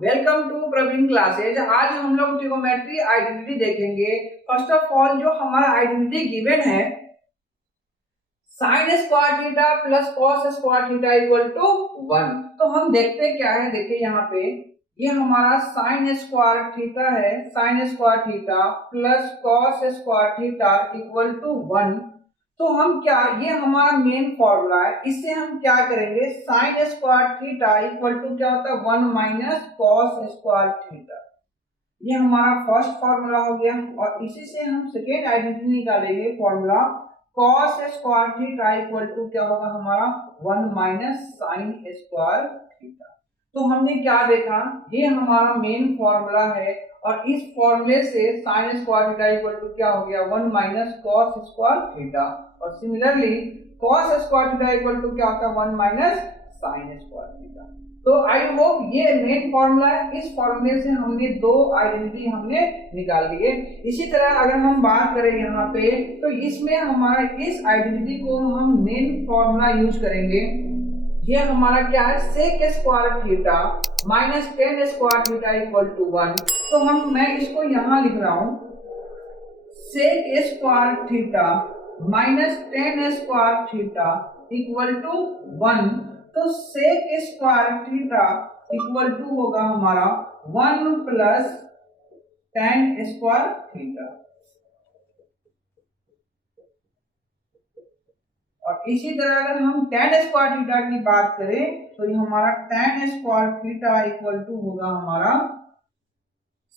Welcome to Praveen classes. आज हम लोग ट्रिगोनोमेट्री आइडेंटिटी देखेंगे। फर्स्ट ऑफ ऑल जो हमारा आइडेंटिटी गिवन है sin square theta plus cos square theta equal to 1। तो हम देखते हैं क्या है। देखिए यहाँ पे ये हमारा sin स्क्वायर थीटा है, sin square theta plus cos square theta equal to 1। तो हम क्या, ये हमारा मेन फॉर्मूला है, इससे हम क्या करेंगे, sin square theta equal to क्या होता है 1 माइनस cos स्क्वायर थीटा। ये हमारा फर्स्ट फॉर्मूला हो गया और इसी से हम सेकेंड आइडेंटिटी निकालेंगे। Formula cos square theta equal to क्या होगा हमारा 1 माइनस sin स्क्वायर थीटा। तो हमने क्या देखा, ये हमारा मेन फॉर्मूला है और इस फॉर्मूले से sin square theta equal to क्या हो गया 1 माइनस cos स्क्वायर थीटा। और similarly cos square theta equal to क्या होता है 1 माइनस sin स्क्वायर थीटा। तो आई होप ये मेन फॉर्मूला है, इस फॉर्मूले से हमने दो आइडेंटिटी हमने निकाल लिए। इसी तरह अगर हम बात करें यहाँ पे, तो इसमें हमारा इस आइडेंटिटी को हम मेन फॉर्मूला यूज करेंगे। ये हमारा क्या है, sec square theta minus tan square theta equal to 1। तो मैं इसको यहाँ लिख रहा हूँ sec square theta minus tan square theta equal to 1। तो sec square theta equal to होगा हमारा 1 प्लस tan स्क्वायर थीटा। और इसी तरह अगर हम tan स्क्वायर थीटा की बात करें तो ये हमारा tan square theta equal to होगा हमारा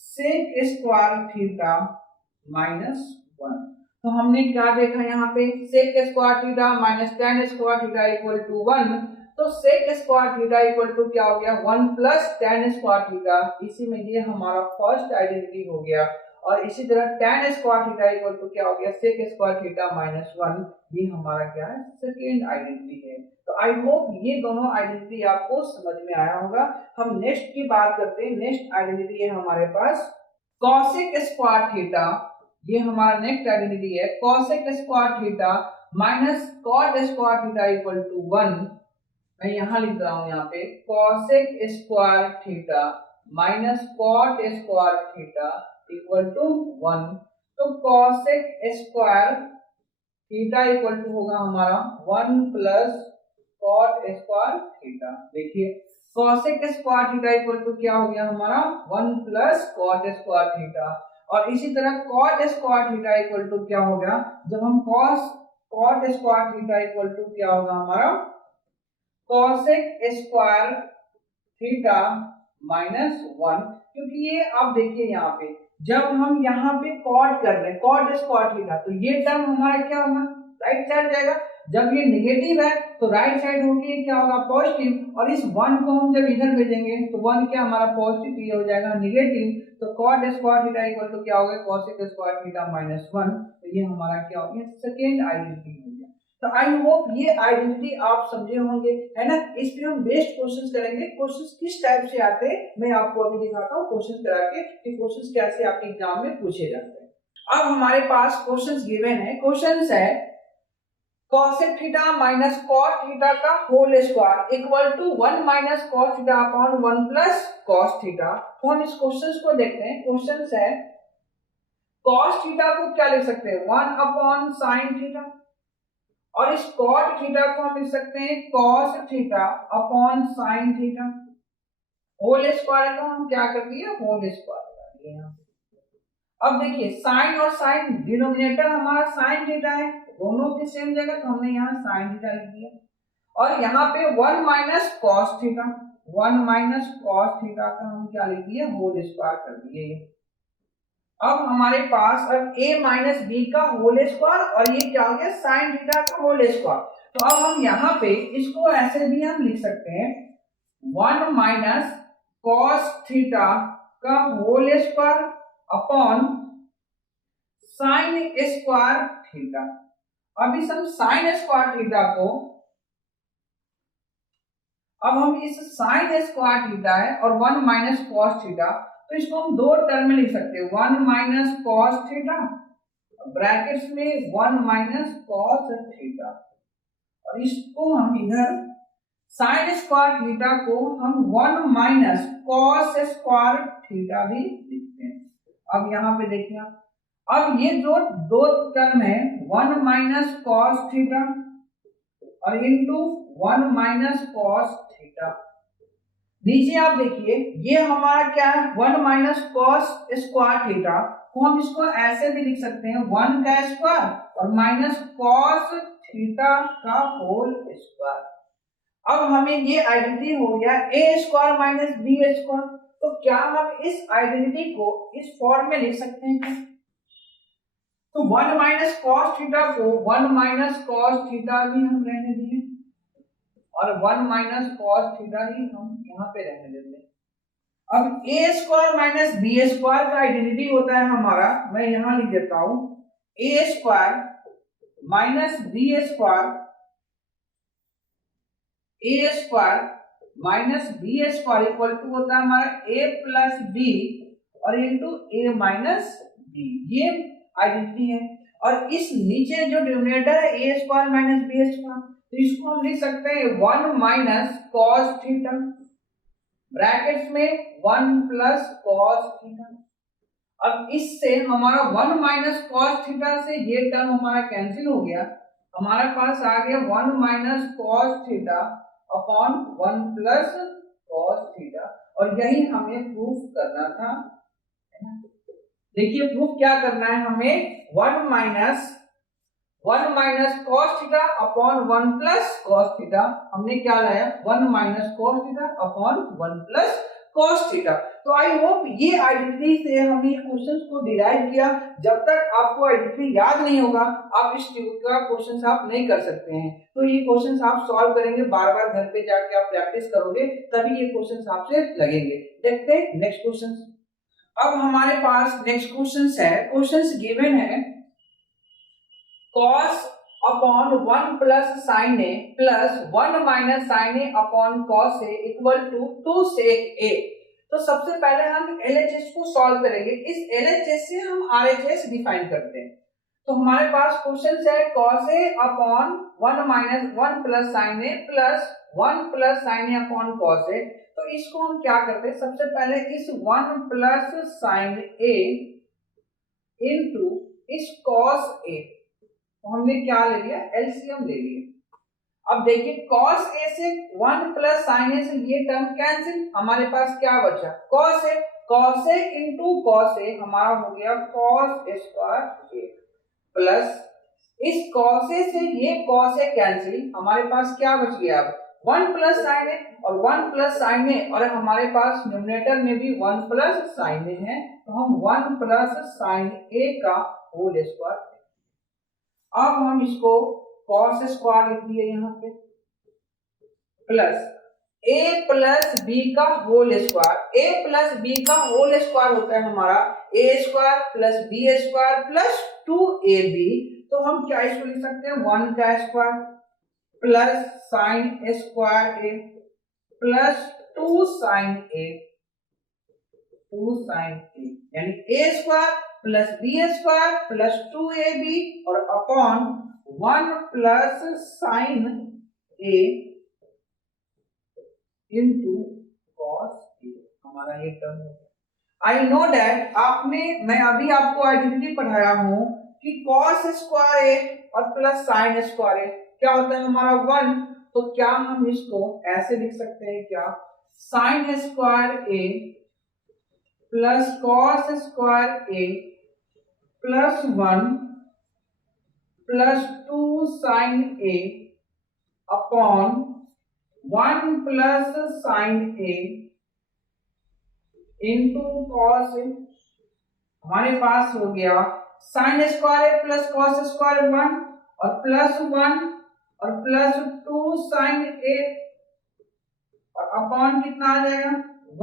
sec स्क्वायर थीटा माइनस 1। तो हमने क्या देखा यहाँ पे, sec square theta minus tan square theta equal to 1। तो sec square theta equal to क्या हो गया 1 प्लस tan स्क्वायर थीटा। इसी में ये हमारा फर्स्ट आइडेंटिटी हो गया। और इसी तरह tan square theta equal to क्या हो गया sec स्क्वायर थीटा माइनस 1। ये हमारा क्या है, सेकेंड आइडेंटिटी है। तो आई होप ये दोनों आइडेंटिटी आपको समझ में आया होगा। हम नेक्स्ट की बात करते हैं। नेक्स्ट आइडेंटिटी है हमारे पास cosec स्क्वायर थीटा। ये हमारा नेक्स्ट आइडेंटिटी है cosec square theta minus cot square theta equal to 1। मैं यहाँ लिख रहा हूँ यहाँ पे cosec square theta minus cot square theta equal to 1। तो cosec square theta equal to होगा हमारा 1 प्लस cot स्क्वायर थीटा। देखिए cosec square theta equal to क्या हो गया हमारा 1 प्लस cot स्क्वायर थीटा। और इसी तरह cot square theta equal to क्या हो गया, जब हम cot square theta equal to क्या होगा हमारा cosec स्क्वायर थीटा माइनस 1। क्योंकि ये आप देखिए यहाँ पे जब हम यहाँ पे cot कर रहे हैं cot स्क्वायर थीटा, तो ये टर्म हमारा क्या होगा राइट साइड जाएगा। जब ये नेगेटिव है तो राइट साइड होगी क्या होगा पॉजिटिव। और इस 1 को हम जब इधर भेजेंगे तो 1 क्या हमारा पॉजिटिव, ये हो जाएगा नेगेटिव। तो cot square theta equal to क्या हो गया cosec स्क्वायर थीटा माइनस 1। तो ये हमारा क्या हो गया सेकेंड आइडेंटिटी हो गया। तो आई होप ये आइडेंटिटी आप समझे होंगे, है ना। इस पे हम बेस्ट क्वेश्चंस करेंगे। क्वेश्चंस किस टाइप से आते हैं मैं आपको अभी दिखाता हूँ क्वेश्चंस करा के कि क्वेश्चंस कैसे आपके एग्जाम में पूछे जाते हैं। अब हमारे पास क्वेश्चंस गिवन है। क्वेश्चंस है cosec theta minus cot theta का whole square equal to 1 minus cos theta upon 1 plus cos theta. तो हम इस क्वेश्चंस को देखते हैं। क्वेश्चंस है cos थीटा को क्या लिख सकते हैं 1 अपॉन sin थीटा, और इस cot थीटा को हम लिख सकते हैं cos theta upon sin theta. Whole square है तो हम क्या कर दिए होल स्क्वायर कर दिए यहाँ पे। अब देखिए sin और sin डिनोमिनेटर हमारा sin थीटा है, दोनों की सेम जगह, तो हमने यहाँ sin थीटा लिख दिया। और यहाँ पे 1 minus cos theta, 1 minus cos theta का हम क्या लिख दिए होल स्क्वायर कर दिए। अब हमारे पास अब a माइनस बी का होल स्क्वायर और ये क्या हो गया sin थीटा का होल स्क्वायर। तो अब हम यहाँ पे इसको ऐसे भी हम लिख सकते हैं 1 माइनस cos थीटा का whole square upon sin square theta. अब इस हम sin स्क्वायर थीटा को, अब हम इस sin स्क्वायर थीटा है और 1 माइनस cos थीटा, तो इसको हम दो टर्म में लिख सकते हैं 1 माइनस cos थीटा ब्रैकेट्स में 1 माइनस cos थीटा। और इसको हम इधर sin स्क्वायर थीटा को हम 1 माइनस कॉस स्क्वायर थीटा भी लिखते हैं। अब यहाँ पे देखिए आप, अब ये जो दो टर्म है 1 माइनस कॉस थीटा और इंटू 1 माइनस कॉस थीटा, नीचे आप देखिए ये हमारा क्या है 1 माइनस कॉस स्क्वायर थीटा, तो हम इसको ऐसे भी लिख सकते हैं 1 का स्क्वायर और माइनस कॉस थीटा का होल स्क्वायर। अब हमें ये आइडेंटिटी हो गया ए स्क्वायर माइनस बी स्क्वायर, तो क्या हम इस आइडेंटिटी को इस फॉर्म में लिख सकते हैं क्या? तो 1 माइनस कॉस थीटा को 1 माइनस कॉस थीटा भी हम रहने दिए और 1 माइनस कॉस थीटा ही हम यहाँ पे रहने देते हैं। अब A square minus B square का आइडेंटिटी होता है हमारा, मैं यहाँ लिख देता हूं A square minus B square, A square minus B square equal to होता है हमारा ए प्लस बी और इंटू ए माइनस बी, ये आइडेंटिटी है। और इस नीचे जो डिनोमिनेटर है A square minus B square, तो इसको हम लिख सकते हैं 1 माइनस कॉस थीटा ब्रैकेट्स में 1 प्लस कॉस थीटा। अब इससे हमारा 1 माइनस कॉस थीटा से ये टर्म हमारा कैंसिल हो गया, हमारे पास आ गया 1 minus cos theta upon 1 plus cos theta, और यही हमें प्रूफ करना था, है ना। देखिए प्रूफ क्या करना है हमें, 1 minus cos theta upon 1 plus cos theta, हमने क्या लाया 1 minus cos theta upon 1 plus cos theta. तो आई होप ये आइडेंटिटी से हमने क्वेश्चन को डिराइव किया। जब तक आपको आइडेंटिटी याद नहीं होगा आप इस टाइप का क्वेश्चन आप नहीं कर सकते हैं। तो ये क्वेश्चन आप सॉल्व करेंगे, बार बार घर पे जाके आप प्रैक्टिस करोगे तभी ये क्वेश्चन आपसे लगेंगे। देखते हैं नेक्स्ट क्वेश्चन। अब हमारे पास नेक्स्ट क्वेश्चन है, क्वेश्चन गिवन है cos upon 1 plus sin a plus 1 minus sin a upon cos a equal to 2 sec a। तो सबसे पहले हम LHS को सॉल्व करेंगे, इस LHS से हम RHS डिफाइन करते हैं। तो हमारे पास क्वेश्चन है cos a upon 1 minus 1 plus sin a plus 1 plus sin a upon cos a। तो इसको हम क्या करते हैं, सबसे पहले इस 1 प्लस sin a इनटू इस cos a, तो हमने क्या ले लिया एलसीएम ले लिया। अब देखिए cos a से 1 प्लस sin a से ये टर्म कैंसिल, हमारे पास क्या बचा cos a into cos a हमारा हो गया cos स्क्वायर a प्लस इस cos a से ये cos a कैंसिल, हमारे पास क्या बच गया अब 1 प्लस sin a और 1 प्लस sin a, और हमारे पास न्यूमरेटर में भी 1 प्लस sin a है, तो हम 1 प्लस sin a का होल स्क्वायर। अब हम इसको cos स्क्वायर लिख दिए यहाँ पे प्लस a प्लस b का whole square. a plus b का होल स्क्वायर होता है हमारा a square plus b square plus 2ab। तो हम क्या इसको लिख सकते हैं 1 का square plus sin square a plus 2 sin a यानी a square plus b square plus 2ab और upon 1 plus sine a into cos a, हमारा ये टर्म हो गया। आई नो दैट मैं अभी आपको आइडेंटिटी पढ़ाया हूं कि कॉस स्क्वायर a और प्लस साइन स्क्वायर a क्या होता है हमारा 1, तो क्या हम इसको ऐसे लिख सकते हैं क्या sine square a plus cos square a plus 1 plus 2 sine a upon 1 plus sine a into cos a। हमारे पास हो गया sine square a plus cos square 1 और प्लस 1 और प्लस 2 साइन a और अपॉन कितना आ जाएगा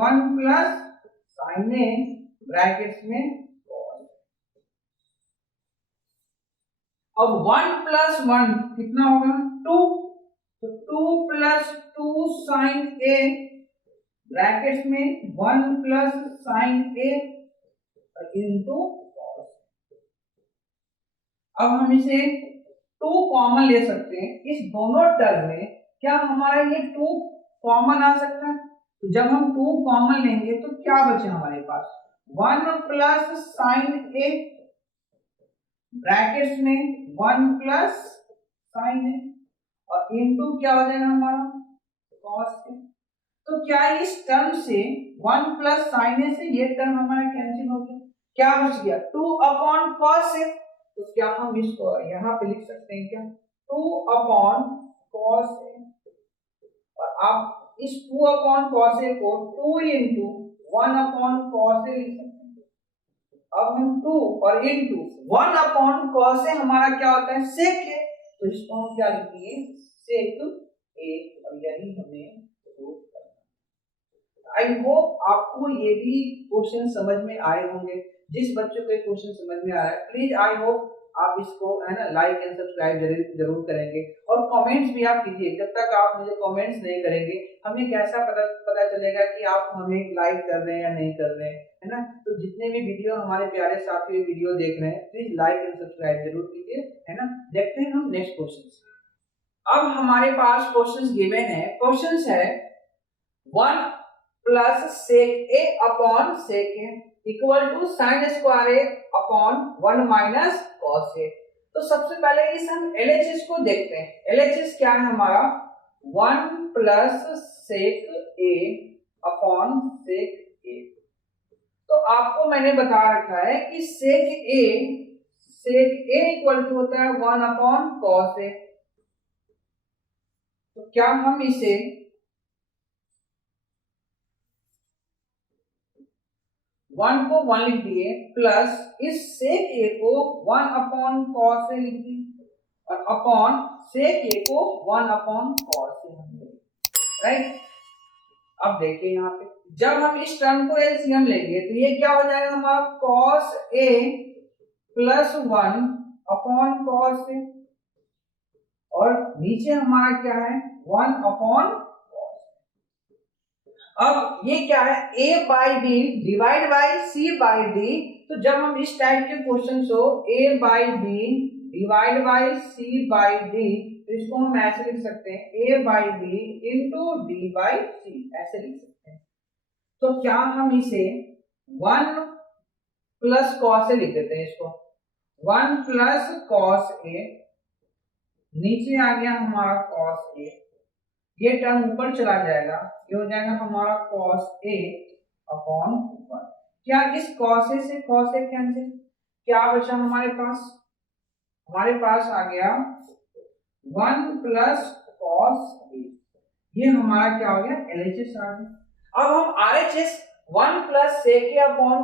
1 प्लस साइन a ब्रैकेट्स में। अब 1 प्लस 1 कितना होगा 2, तो 2 प्लस 2 साइन a ब्रैकेट्स में 1 plus sine a into cos. अब हम इसे 2 कॉमन ले सकते हैं, इस दोनों टर्म में क्या हमारा ये 2 कॉमन आ सकता है, तो जब हम 2 कॉमन लेंगे तो क्या बचे हमारे पास 1 प्लस साइन ए ब्रैकेट्स में 1 प्लस साइन ए और इनटू क्या हो जाएगा हमारा कॉस ए। तो क्या इस टर्म से 1 प्लस साइन ए से ये टर्म हमारा कैंसिल हो गया, क्या बच गया 2 अपॉन कॉस ए। तो क्या हम इसको यहाँ पे लिख सकते हैं क्या 2 अपॉन कॉस ए और आप इस 2 अपॉन कॉस ए को 2 इंटू 1 अपॉन कॉस ए लिख सकते हैं। अब हम 2 और इंटू 1 अपॉन कॉस ए हमारा क्या होता है सेक ए, तो इसको हम क्या लिखेंगे सेक ए और यही हमें प्रूव करना। आई होप आपको ये भी क्वेश्चन समझ में आए होंगे। जिस बच्चों को क्वेश्चन समझ में आ रहा है प्लीज आई होप आप इसको है ना लाइक एंड सब्सक्राइब जरूर करेंगे और कमेंट्स भी आप कीजिए। जब तक आप मुझे कमेंट्स नहीं करेंगे हमें कैसा पता चलेगा कि आप हमें लाइक कर रहे हैं या नहीं कर रहे हैं, है ना। तो जितने भी वीडियो हमारे प्यारे साथी वीडियो देख रहे हैं प्लीज लाइक एंड सब्सक्राइब जरूर कीजिए, है ना। देखते हैं हम नेक्स्ट क्वेश्चन। अब हमारे पास क्वेश्चन गिवन है, क्वेश्चन है 1 plus sec A upon sec A equal to sine square A upon 1 minus cos A. तो सबसे पहले इस हम एलएचएस को देखते हैं। एलएचएस क्या है हमारा 1 plus sec A upon sec ए। तो आपको मैंने बता रखा है कि सेक ए इक्वल टू होता है 1 अपॉन कॉस ए। तो क्या हम इसे 1 को 1 लिख दिए प्लस इस सेक ए को 1 अपॉन कॉस ए लिख दिए और अपॉन सेक ए को 1 अपॉन कॉस ए, राइट। अब देखिए यहाँ पे जब हम इस टर्म को एलसीएम लेंगे तो ये क्या हो जाएगा हमारा cos A plus 1 upon cos ए और नीचे हमारा क्या है 1 अपॉन। अब ये क्या है a by D divide by c by D. तो जब हम इस टाइप के क्वेश्चन हो a by D divide by c by D तो इसको हम ऐसे लिख सकते हैं a by D into D by C, ऐसे लिख सकते हैं। तो क्या हम इसे 1 प्लस कॉस ए लिख देते हैं, इसको 1 प्लस कॉस ए नीचे आ गया हमारा कॉस ए, ये टर्म ऊपर चला जाएगा, ये हो जाएगा हमारा cos a अपॉन 1। क्या इस cos a से cos a कैंसिल, क्या बचा हमारे पास आ गया 1 प्लस cos a, ये हमारा क्या हो गया LHS आ गया। अब हम RHS 1 plus sec a upon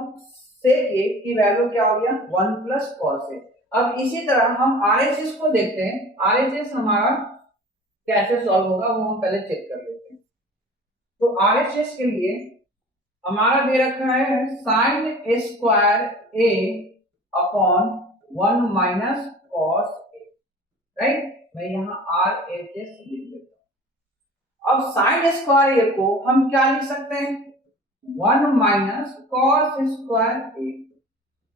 sec a की वैल्यू क्या हो गया 1 प्लस cos a। अब इसी तरह हम RHS को देखते हैं, RHS हमारा कैसे सॉल्व होगा वो हम पहले चेक कर लेते हैं। तो RHS के लिए हमारा दे रखा है साइन स्क्वायर ए अपॉन 1 माइनस कॉस ए, राइट। मैं यहाँ RHS लिख देता हूँ। अब साइन स्क्वायर ए को हम क्या लिख सकते हैं 1 minus cos square A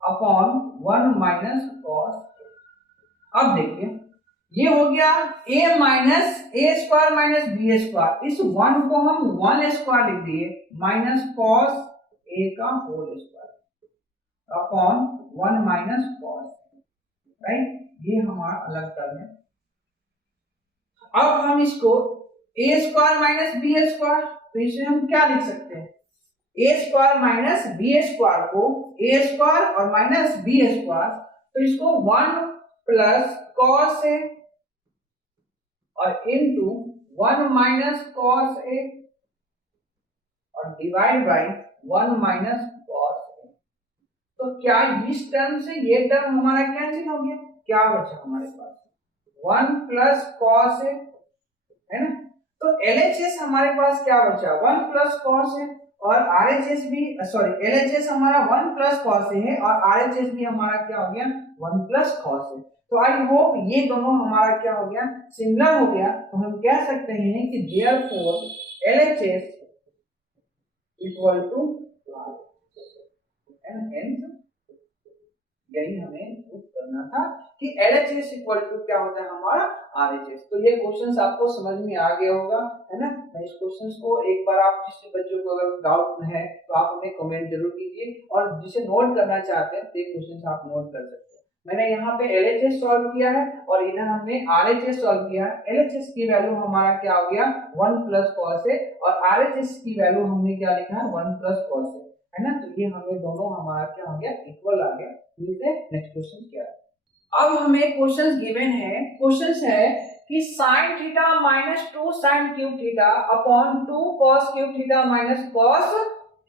upon 1 minus cos a. अब देखिए ये हो गया a minus a square minus B square, इस 1 को हम 1 स्क्वायर लिख दिए माइनस कॉस a का whole square upon 1 minus cos, right. ये हमारा अलग टर्म है। अब हम इसको a square minus B square, तो इसे हम क्या लिख सकते हैं a square minus B square को a स्क्वायर और माइनस बी स्क्वायर, तो इसको 1 प्लस कॉस ए और इनटू 1 माइनस कॉस ए और divide by 1 minus cos A. तो क्या इस टर्म से ये टर्म हमारा कैंसिल हो गया, क्या बचा हमारे पास 1 प्लस कॉस ए, है ना। तो LHS हमारे पास क्या बचा 1 प्लस कॉस ए और RHS भी LHS हमारा 1 प्लस कॉस ए है और RHS भी हमारा क्या हो गया 1 प्लस कॉस ए। तो आई होप ये दोनों हमारा क्या हो गया सिमिलर हो गया। तो हम कह सकते हैं कि therefore LHS equal to R and hence यही हमें प्रूव करना था कि LHS इक्वल टू क्या होता है हमारा RHS। तो ये क्वेश्चंस आपको समझ में आ गया होगा, है ना। मैं इस क्वेश्चंस को एक बार आप जिससे बच्चों को अगर डाउट है तो आप हमें कमेंट जरूर कीजिए, और जिसे नोट करना चाहते हैं तो ये क्वेश्चंस आप नोट कर सकते हैं। मैंने यहाँ पे LHS सॉल्व किया है और इधर हमने RHS सॉल्व किया है। LHS की वैल्यू हमारा क्या हो गया 1 प्लस cos है, और RHS की वैल्यू हमने क्या लिखा है 1 प्लस cos है ना। तो ये हमें दोनों हमारा क्या हो गया इक्वल आ गया। मिलते हैं नेक्स्ट क्वेश्चन क्या है। अब हमें क्वेश्चंस गिवन है, क्वेश्चंस है कि sin theta minus 2 sin cube theta upon 2 cos cube theta minus cos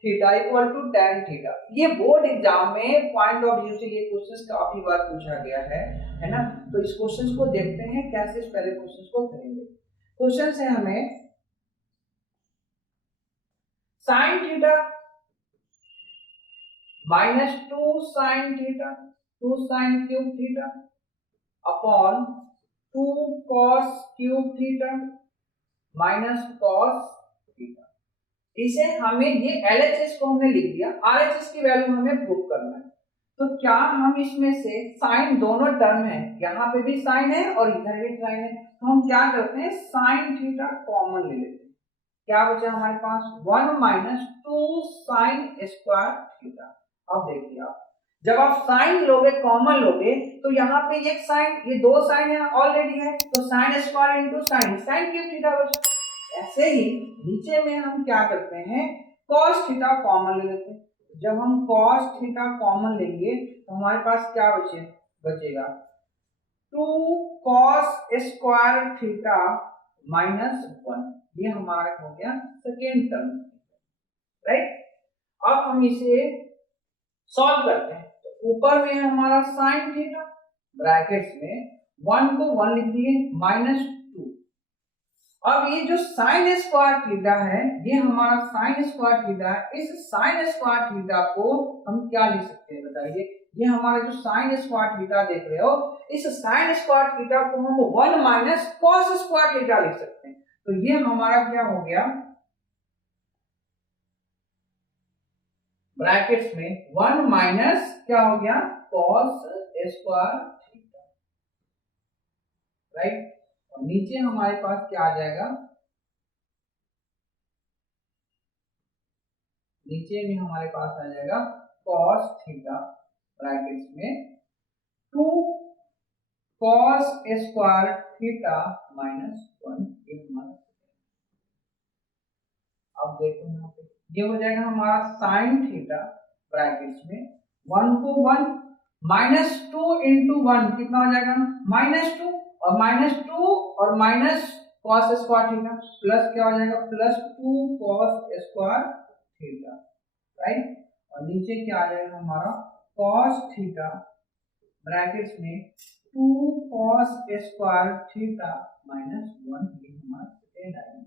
theta equal to tan theta. ये बोर्ड एग्जाम में पॉइंट ऑफ व्यू से ये क्वेश्चंस काफी बार पूछा गया है ना। तो इस क्वेश्चंस को देखते हैं कैसे इस पहले क्वेश्चंस को करेंगे। क्वेश्चंस है हमें sin theta minus 2 sin theta 2 sin cube theta upon 2 cos cube theta minus cos theta. इसे हमें ये LHS को हमने लिख दिया, RHS की वैल्यू हमें प्रूव करना है। तो क्या हम इसमें से साइन दोनों टर्म है, यहाँ पे भी साइन है और इधर भी साइन है, तो हम क्या करते हैं साइन थीटा कॉमन ले लेते हैं। क्या बचा हमारे पास 1 माइनस 2 साइन स्क्वायर थीटा। अब देखिए आप जब आप साइन लोगे कॉमन लोगे तो यहाँ पे एक साइन, ये दो साइन है ऑलरेडी है, तो sine square into sine, sine cube theta बचा। ऐसे ही नीचे में हम क्या करते हैं cos थीटा कॉमन ले लेते हैं। जब हम cos थीटा कॉमन लेंगे तो हमारे पास क्या बचेगा 2 cos स्क्वायर थीटा माइनस 1। ये हमारा हो गया सेकेंड टर्म, राइट। अब हम इसे सॉल्व करते हैं। तो ऊपर में हमारा साइन थीटा ब्रैकेट्स में 1 को 1 लिख दिए माइनस 2। अब ये जो साइन स्क्वायर थीटा है ये हमारा साइन स्क्वायर थीटा है। इस साइन स्क्वायर थीटा को हम क्या लिख सकते हैं बताइए। ये हमारा जो साइन स्क्वायर थीटा देख रहे हो, इस साइन स्क्वायर थीटा को हम 1 माइनस कॉस स्क्वायर थीटा लिख सकते हैं। तो ये हमारा क्या हो गया ब्रैकेट्स में 1 माइनस क्या हो गया cos स्क्वायर थीटा, राइट। और नीचे हमारे पास क्या आ जाएगा, नीचे में हमारे पास आ जाएगा cos थीटा ब्रैकेट्स में 2 cos स्क्वायर थीटा माइनस 1। अब देखो यहाँ पे ये हो जाएगा हमारा साइन थीटा ब्रैकेट्स में 1 को 1 माइनस 2 इंटू 1 कितना हो जाएगा माइनस 2, और माइनस 2 और minus cos square theta plus क्या हो जाएगा plus 2 cos square theta, right. और नीचे क्या आ जाएगा हमारा cos थीटा ब्रैकेट्स में 2 cos स्क्वायर थीटा माइनस 1। ये हमारा सेकेंड आएगा,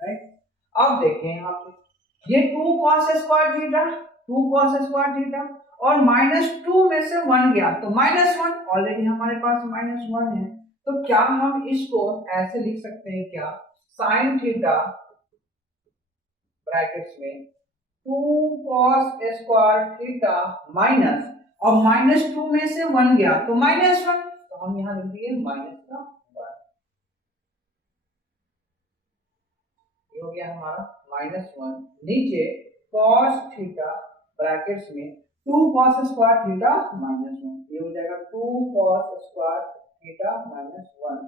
राइट। अब देखें यहाँ पे ये 2 cos square theta 2 cos square theta और माइनस 2 में से 1 गया तो माइनस 1, ऑलरेडी हमारे पास माइनस 1 है। तो क्या हम इसको ऐसे लिख सकते हैं क्या साइन थीटा ब्रैकेट्स में 2 cos स्क्वायर थीटा माइनस, और माइनस 2 में से 1 गया तो माइनस 1, तो हम यहाँ लिख दिए माइनस का 1। हो गया हमारा माइनस 1। नीचे cos थीटा ब्रैकेट्स में 2 cos स्क्वायर थीटा माइनस 1, ये हो जाएगा 2 cos स्क्वायर थीटा माइनस 1।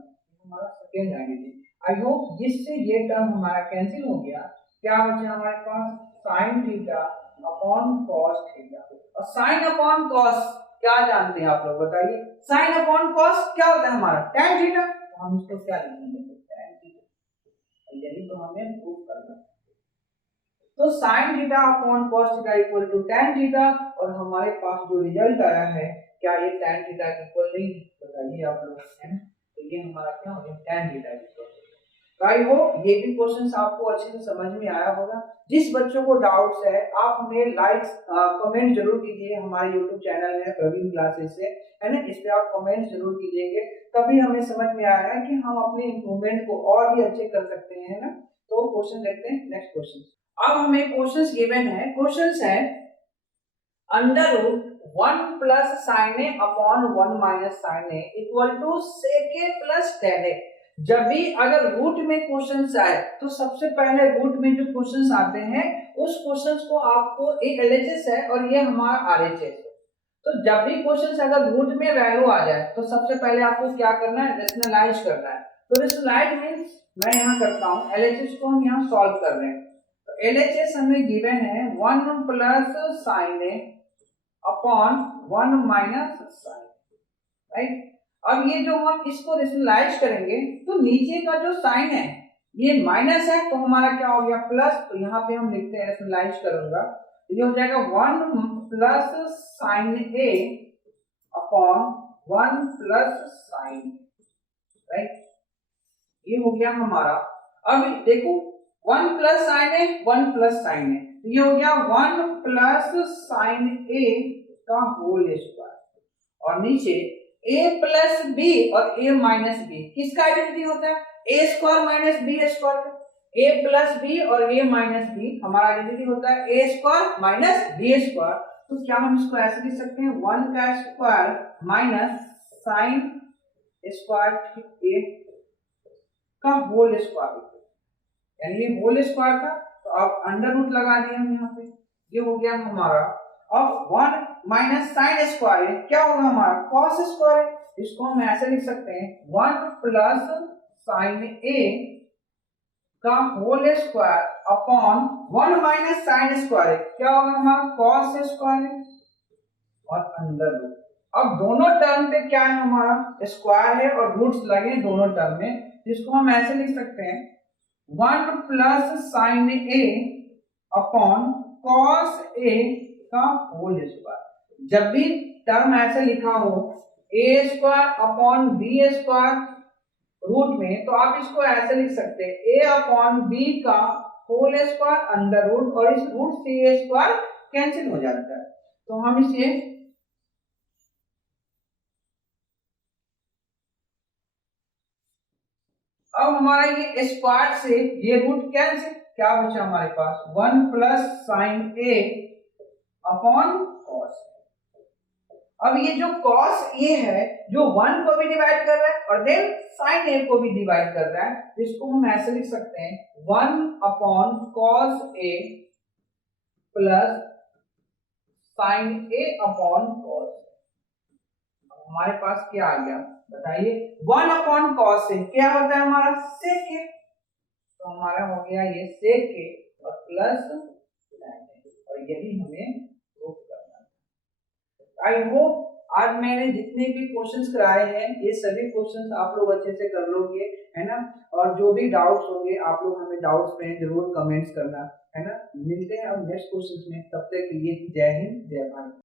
हमारा सेकेंड आइडेंटिटी। आई होप इससे ये टर्म हमारा कैंसिल हो गया। क्या बचा हमारे पास sin theta upon cos theta. और sin अपॉन cos क्या जानते हैं आप लोग बताइए, sin अपॉन cos क्या होता है हमारा tan थीटा। तो हम इसको क्या लिखेंगे tan थीटा, यही तो हमें प्रूव करना है। तो sin theta upon cos theta equal to tan theta, और हमारे पास जो रिजल्ट आया है क्या ये tan थीटा इक्वल नहीं बताइए आप लोग, है ना। तो ये हमारा क्या हो गया tan थीटा इक्वल। आई होप ये भी क्वेश्चंस आपको अच्छे से समझ में आया होगा। जिस बच्चों को डाउट्स है आप हमें लाइक्स कमेंट जरूर कीजिए। हमारे YouTube चैनल है प्रवीण क्लासेस से, है ना, इस पे आप कमेंट जरूर कीजिएगा, तभी हमें समझ में आया है कि हम अपने इंप्रूवमेंट को और भी अच्छे कर सकते हैं, ना। तो क्वेश्चन देखते हैं नेक्स्ट क्वेश्चन। अब हमें क्वेश्चंस गिवन है, क्वेश्चंस है under root 1 plus sine A upon 1 minus sine A equal to sec A plus tan A. जब भी अगर रूट में क्वेश्चंस आए तो सबसे पहले रूट में जो क्वेश्चंस आते हैं उस क्वेश्चंस को आपको, एक एलएचएस है और ये हमारा आरएचएस है, तो जब भी क्वेश्चंस अगर रूट में वैल्यू आ जाए तो सबसे पहले आपको क्या करना है, रेशनलाइज करना है। तो रेशनलाइज मींस मैं यहाँ करता हूँ, एलएचएस को हम यहाँ सॉल्व कर रहे हैं। तो एलएचएस हमें गिवन है 1 plus sine A upon 1 minus sign, right. अब ये जो हम इसको रेशनलाइज करेंगे तो नीचे का जो साइन है ये माइनस है तो हमारा क्या हो गया प्लस, तो यहाँ पे हम लिखते हैं, रेशनलाइज करूंगा ये हो जाएगा 1 plus sine A upon 1 plus sign, right. ये हो गया हमारा। अब देखो 1 प्लस साइन ए 1 प्लस साइन ए, तो ये हो गया 1 प्लस साइन ए का होल स्क्वायर और नीचे a प्लस बी और a माइनस बी किसका आइडेंटिटी होता है, a square minus B square का। a प्लस बी और a माइनस बी हमारा आइडेंटिटी होता है a square minus B square. तो क्या हम इसको ऐसे लिख सकते हैं 1 का square minus sine square a का होल स्क्वायर, यानी ये होल स्क्वायर था तो अब अंडर रूट लगा दिया हम यहाँ पे, ये हो गया हमारा। अब 1 माइनस साइन स्क्वायर क्या होगा हमारा कॉस स्क्वायर, इसको हम ऐसे लिख सकते हैं 1 प्लस साइन ए का whole square upon 1 minus sine square क्या होगा हमारा कॉस स्क्वायर और अंडर रूट। अब दोनों टर्म पे क्या है हमारा स्क्वायर है और रूट्स लगे दोनों टर्म में, जिसको हम ऐसे लिख सकते हैं 1 plus sine A upon cos A का होल स्क्वायर। जब भी टर्म ऐसे लिखा हो A square upon B square root में, तो आप इसको ऐसे लिख सकते हैं ए अपॉन बी का होल स्क्वायर अंडर रूट, और इस रूट से ए स्क्वायर कैंसिल हो जाता है। तो हम इसे अब हमारा ये स्क्वायर से ये रूट कैंसिल, क्या बचा हमारे पास 1 plus sine A upon cos. अब ये जो कॉस ए है जो 1 को भी डिवाइड कर रहा है और देन साइन ए को भी डिवाइड कर रहा है, तो इसको हम ऐसे लिख सकते हैं 1 upon cos A plus sine A upon cos. हमारे पास क्या आ गया बताइए, 1 अपॉन कॉस से क्या होता है हमारा सेक ए, तो हमारा हो गया ये सेक ए और प्लस साइन ए, और यही हमें प्रूफ करना है। आई होप आज मैंने जितने भी क्वेश्चंस कराए हैं ये सभी क्वेश्चंस आप लोग अच्छे से कर लोगे, है ना। और जो भी डाउट्स होंगे आप लोग हमें डाउट्स में जरूर कमेंट्स करना, है ना। मिलते हैं अब नेक्स्ट क्वेश्चंस में, तब तक के लिए जय हिंद जय भारत।